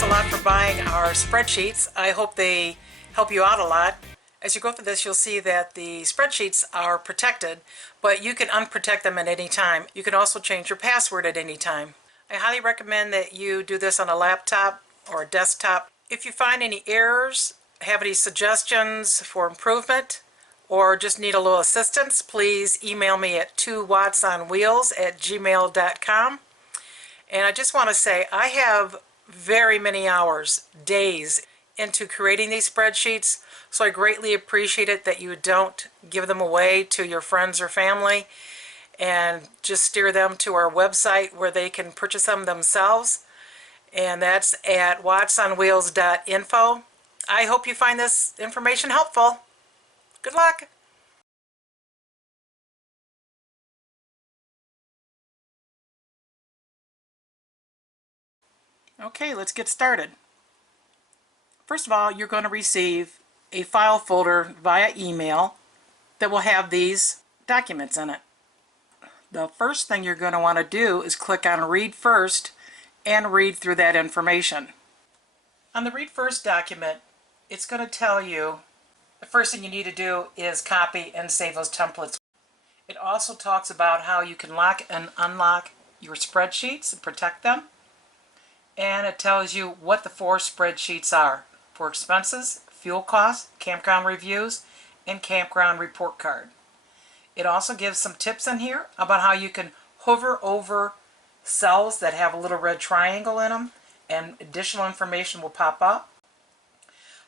Thanks a lot for buying our spreadsheets. I hope they help you out a lot. As you go through this, you'll see that the spreadsheets are protected, but you can unprotect them at any time. You can also change your password at any time. I highly recommend that you do this on a laptop or a desktop. If you find any errors, have any suggestions for improvement, or just need a little assistance, please email me at 2wattsonwheels@gmail.com. And I just want to say I have very many hours, days into creating these spreadsheets, so I greatly appreciate it that you don't give them away to your friends or family and just steer them to our website where they can purchase them themselves, and that's at wattsonwheels.info. I hope you find this information helpful. Good luck! Okay, let's get started. First of all, you're going to receive a file folder via email that will have these documents in it. The first thing you're going to want to do is click on Read First and read through that information. On the Read First document, it's going to tell you the first thing you need to do is copy and save those templates. It also talks about how you can lock and unlock your spreadsheets and protect them. And it tells you what the 4 spreadsheets are: for expenses, fuel costs, campground reviews, and campground report card. It also gives some tips in here about how you can hover over cells that have a little red triangle in them and additional information will pop up.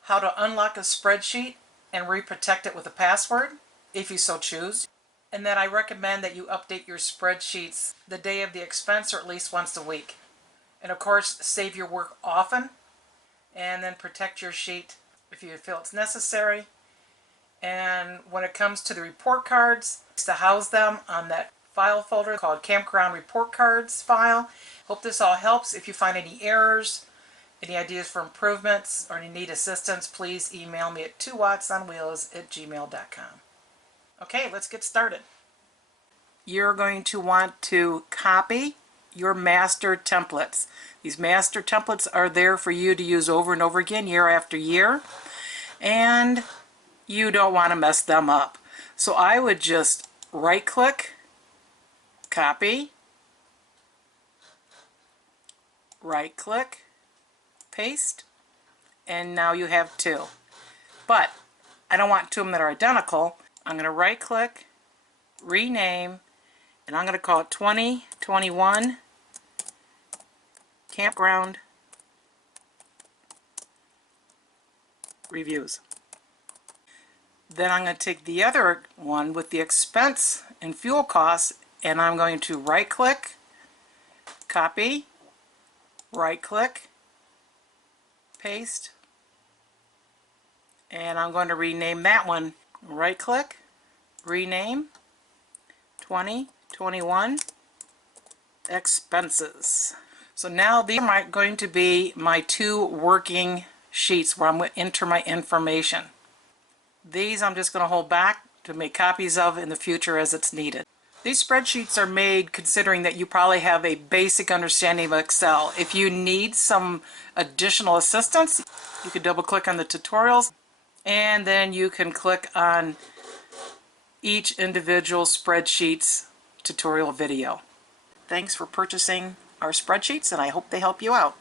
How to unlock a spreadsheet and reprotect it with a password if you so choose. And then I recommend that you update your spreadsheets the day of the expense or at least once a week. And of course, save your work often, and then protect your sheet if you feel it's necessary. And when it comes to the report cards, to house them on that file folder called Campground Report Cards file. Hope this all helps. If you find any errors, any ideas for improvements, or you need assistance, please email me at 2wattsonwheels@gmail.com. Okay, let's get started. You're going to want to copy your master templates. These master templates are there for you to use over and over again, year after year, and you don't want to mess them up. So I would just right click, copy, right click, paste, and now you have 2. But I don't want 2 of them that are identical. I'm going to right click, rename, and I'm going to call it 2021 Campground Reviews. Then I'm going to take the other one with the expense and fuel costs, and I'm going to right click, copy, right click, paste, and I'm going to rename that one. Right click, rename, 2021 expenses. So now these are going to be my 2 working sheets where I'm going to enter my information. These I'm just going to hold back to make copies of in the future as it's needed. These spreadsheets are made considering that you probably have a basic understanding of Excel. If you need some additional assistance, you can double click on the tutorials and then you can click on each individual spreadsheet's tutorial video. Thanks for purchasing our spreadsheets, and I hope they help you out.